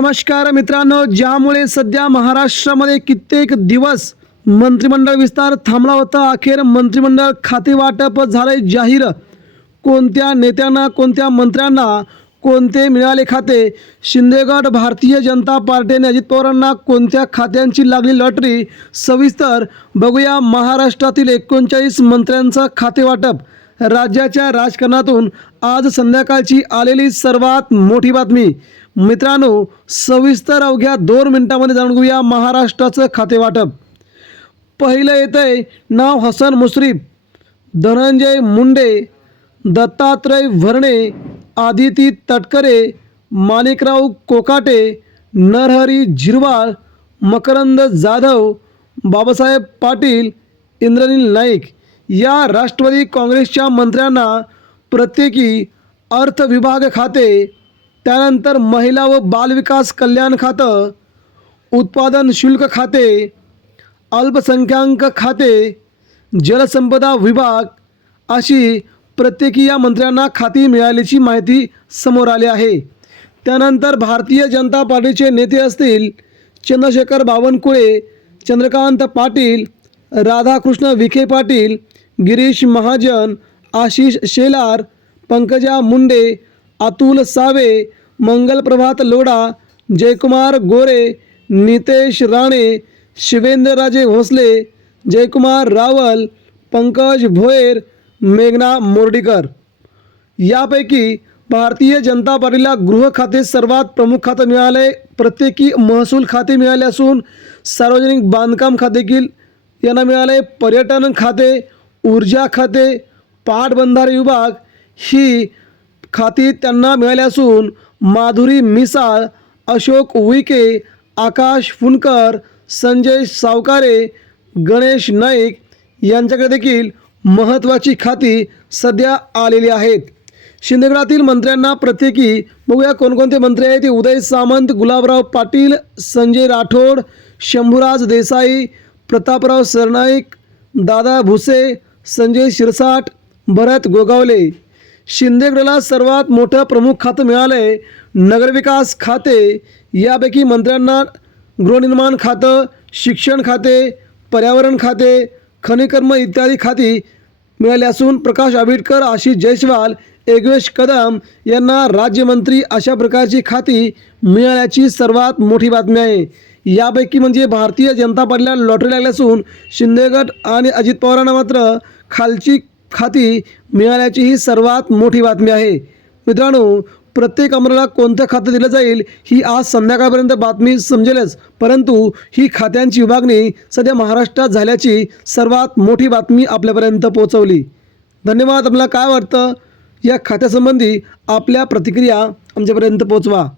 नमस्कार मित्रांनो ज्यामुळे सध्या महाराष्ट्रामध्ये कित्येक दिवस मंत्रिमंडळ विस्तार थांबला होता. अखेर मंत्रिमंडळ खाते वाटप झालंय जाहीर. कोणत्या नेत्यांना कोणत्या मंत्र्यांना कोणते मिळाले खाते? शिंदेगड भारतीय जनता पार्टीने अजित पवारांना कोणत्या खात्यांची लागली लॉटरी? सविस्तर बघूया महाराष्ट्रातील एकोणचाळीस मंत्र्यांचं खाते वाटप. राज्याच्या राजकारणातून आज संध्याकाळची आलेली सर्वात मोठी बातमी. मित्रांनो सविस्तर अवघ्या दोन मिनिटांमध्ये जाणून घेऊया महाराष्ट्राचं खातेवाटप पहिलं येतं आहे नाव हसन मुश्रीफ धनंजय मुंडे दत्तात्रय भरणे आदिती तटकरे माणिकराव कोकाटे नरहरी झिरवाळ मकरंद जाधव बाबासाहेब पाटील इंद्रनील नाईक. या राष्ट्रवादी काँग्रेसच्या मंत्र्यांना प्रत्येकी अर्थ विभाग खाते त्यानंतर महिला व बालविकास कल्याण खातं उत्पादन शुल्क खाते अल्पसंख्याक खाते जलसंपदा विभाग अशी प्रत्येकी या मंत्र्यांना खाती मिळाल्याची माहिती समोर आली आहे. त्यानंतर भारतीय जनता पार्टीचे नेते असतील चंद्रशेखर बावनकुळे चंद्रकांत पाटील राधाकृष्ण विखे पाटील गिरीश महाजन आशिष शेलार पंकजा मुंडे अतुल सावे मंगलप्रभात लोढा जयकुमार गोरे नितेश राणे शिवेंद्रराजे भोसले जयकुमार रावल पंकज भोयर मेघना मोर्डीकर. यापैकी भारतीय जनता पार्टीला गृह खाते सर्वात प्रमुख खातं मिळाले. प्रत्येकी महसूल खाते मिळाले असून सार्वजनिक बांधकाम खाते देखील यांना मिळाले. पर्यटन खाते ऊर्जा खाते पाटबंधारे विभाग ही खाती त्यांना मिळाली असून माधुरी मिसाळ अशोक उईके आकाश फुनकर संजय सावकारे गणेश नाईक यांच्याकडे देखील महत्त्वाची खाती सध्या आलेली आहेत. शिंदेगडातील मंत्र्यांना प्रत्येकी बघूया कोणकोणते मंत्री आहेत. ते उदय सामंत गुलाबराव पाटील संजय राठोड शंभूराज देसाई प्रतापराव सरनाईक दादा भुसे संजय शिरसाट भरत गोगावले. शिंदेगडला सर्वात मोठं प्रमुख खातं मिळालं आहे नगरविकास खाते. यापैकी मंत्र्यांना गृहनिर्माण खातं शिक्षण खाते पर्यावरण खाते खनिकर्म इत्यादी खाती मिळाली असून प्रकाश आंबेडकर आशिष जयस्वाल योगेश कदम यांना राज्यमंत्री अशा प्रकारची खाती मिळाल्याची सर्वात मोठी बातमी आहे. यापैकी म्हणजे भारतीय जनता पार्टीला लॉटरी लागली असून शिंदेगड आणि अजित पवारांना मात्र खालची खाती मिळाल्याची ही सर्वात मोठी बातमी आहे. मित्रांनो प्रत्येक आमदाराला कोणतं खातं दिलं जाईल ही आज संध्याकाळपर्यंत बातमी समजेलच परंतु ही खात्यांची विभागणी सध्या महाराष्ट्रात झाल्याची सर्वात मोठी बातमी आपल्यापर्यंत पोहोचवली. धन्यवाद आपल्याला काय वाटतं? या खात्यासंबंधी आपल्या प्रतिक्रिया आमच्यापर्यंत पोहोचवा.